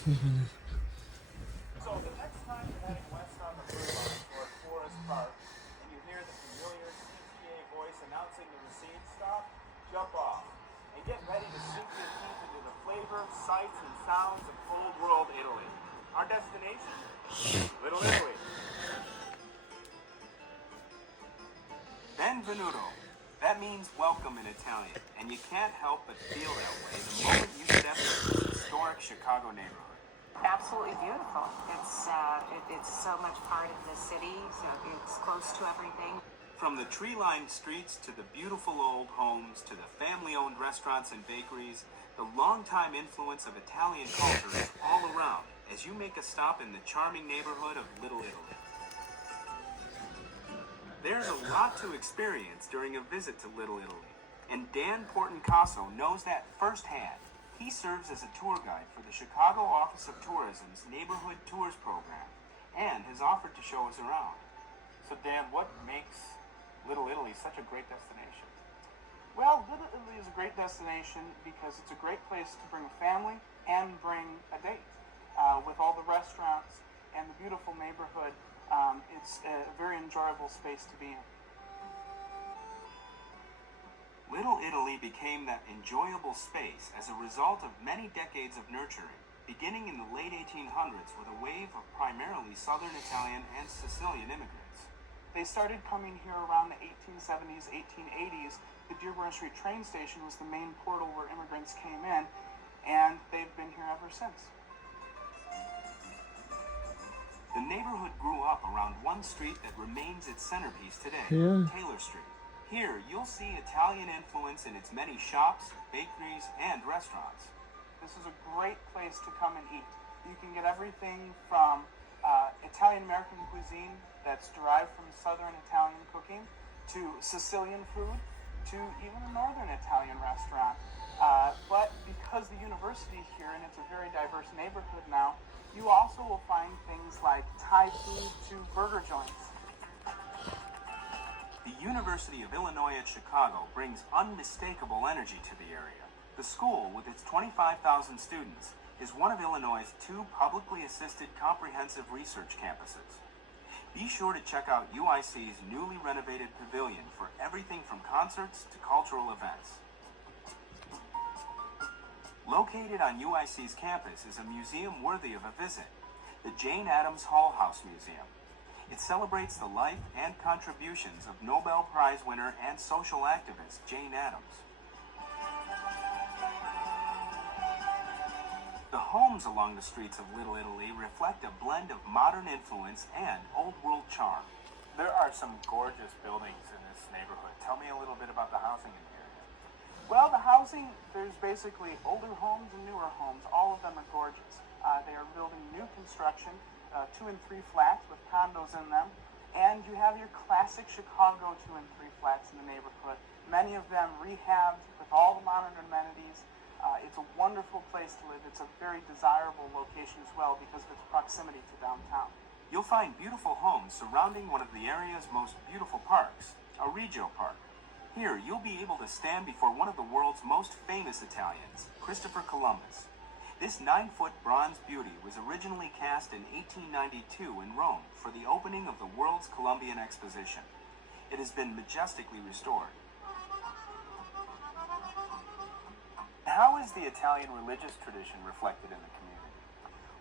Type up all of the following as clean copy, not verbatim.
So the next time you're heading west on the Blue Line toward Forest Park and you hear the familiar CTA voice announcing the Racine stop, jump off and get ready to sink your teeth into the flavor, sights, and sounds of old world Italy. Our destination? Little Italy. Benvenuto. That means welcome in Italian, and you can't help but feel that way the moment you step into this historic Chicago neighborhood. Absolutely beautiful. It's so much part of the city, so it's close to everything. From the tree-lined streets to the beautiful old homes to the family-owned restaurants and bakeries, the longtime influence of Italian culture is all around as you make a stop in the charming neighborhood of Little Italy. There's a lot to experience during a visit to Little Italy, and Dan Portencaso knows that firsthand. He serves as a tour guide for the Chicago Office of Tourism's Neighborhood Tours program, and has offered to show us around. So Dan, what makes Little Italy such a great destination? Well, Little Italy is a great destination because it's a great place to bring a family and bring a date. With all the restaurants and the beautiful neighborhood, it's a very enjoyable space to be in. Little Italy became that enjoyable space as a result of many decades of nurturing, beginning in the late 1800s with a wave of primarily Southern Italian and Sicilian immigrants. They started coming here around the 1870s, 1880s. The Dearborn Street train station was the main portal where immigrants came in, and they've been here ever since. The neighborhood grew up around one street that remains its centerpiece today, Taylor Street. Here, you'll see Italian influence in its many shops, bakeries, and restaurants. This is a great place to come and eat. You can get everything from Italian-American cuisine that's derived from Southern Italian cooking, to Sicilian food, to even a Northern Italian restaurant. But because the university here, and it's a very diverse neighborhood now, you also will find things like Thai food to burger joints. The University of Illinois at Chicago brings unmistakable energy to the area. The school, with its 25,000 students, is one of Illinois' 2 publicly assisted comprehensive research campuses. Be sure to check out UIC's newly renovated pavilion for everything from concerts to cultural events. Located on UIC's campus is a museum worthy of a visit, the Jane Addams Hull House Museum. It celebrates the life and contributions of Nobel Prize winner and social activist Jane Addams. The homes along the streets of Little Italy reflect a blend of modern influence and old world charm. There are some gorgeous buildings in this neighborhood. Tell me a little bit about the housing in the area. Well, the housing, there's basically older homes and newer homes. All of them are gorgeous. They are building new construction, 2 and 3 flats with condos in them. And you have your classic Chicago 2 and 3 flats in the neighborhood. Many of them rehabbed with all the modern amenities. It's a wonderful place to live. It's a very desirable location as well because of its proximity to downtown. You'll find beautiful homes surrounding one of the area's most beautiful parks, a Regio Park. Here, you'll be able to stand before one of the world's most famous Italians, Christopher Columbus. This 9-foot bronze beauty was originally cast in 1892 in Rome for the opening of the World's Columbian Exposition. It has been majestically restored. How is the Italian religious tradition reflected in the community?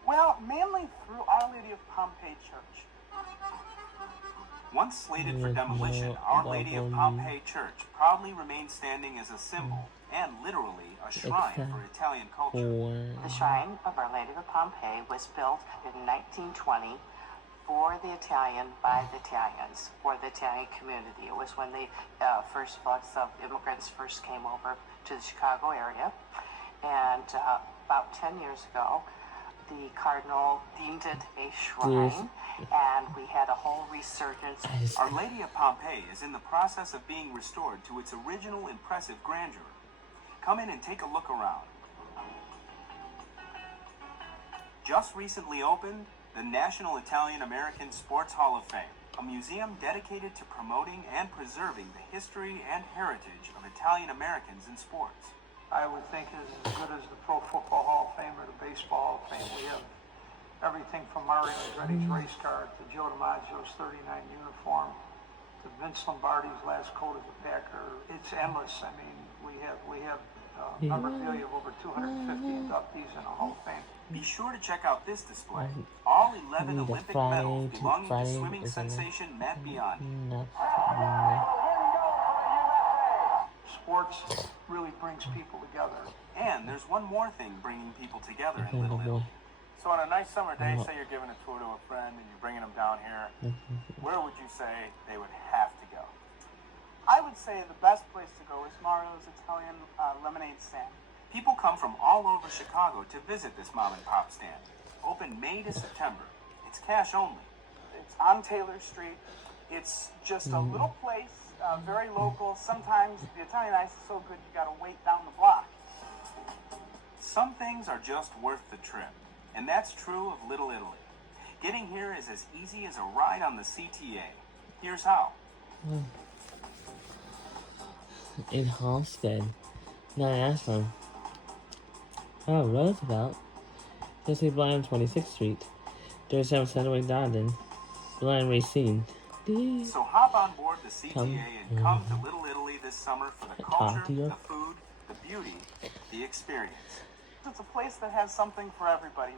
Well, mainly through Our Lady of Pompeii Church. Once slated for demolition, Our Lady of Pompeii Church proudly remains standing as a symbol and literally a shrine for Italian culture. The shrine of Our Lady of Pompeii was built in 1920 for the Italian, by the Italians, for the Italian community. It was when the first flux of immigrants first came over to the Chicago area. And about 10 years ago, the Cardinal deemed it a shrine, and we had a whole resurgence. Our Lady of Pompeii is in the process of being restored to its original impressive grandeur. Come in and take a look around. Just recently opened, the National Italian American Sports Hall of Fame, a museum dedicated to promoting and preserving the history and heritage of Italian Americans in sports. I would think is as good as the Pro Football Hall of Fame or the Baseball Hall of Fame. We have everything from Mario Andretti's race car to Joe DiMaggio's 39 uniform to Vince Lombardi's last coat as a Packer. It's endless. I mean, we have memorabilia of over 250 inductees in the Hall of Fame. Be sure to check out this display. All 11 need a Olympic Friday medals to belonging to Friday swimming is in there. sensation Matt Biondi. No. Sports really brings people together. And there's one more thing bringing people together in Little Italy. So on a nice summer day, say you're giving a tour to a friend and you're bringing them down here, where would you say they would have to go? I would say the best place to go is Mario's Italian lemonade stand. People come from all over Chicago to visit this mom and pop stand. Open May to September. It's cash only. It's on Taylor Street. It's just a little place, very local. Sometimes the Italian ice is so good you gotta wait down the block. Some things are just worth the trip, and that's true of Little Italy. Getting here is as easy as a ride on the CTA. Here's how. In Halstead, not Ashland. Oh, Roosevelt. Jesse Blind, 26th Street. There's some Sunway Garden. Blind Racine. So hop on board the CTA Come. and come to Little Italy this summer for the Talk culture, to you. the food, the beauty, the experience. It's a place that has something for everybody.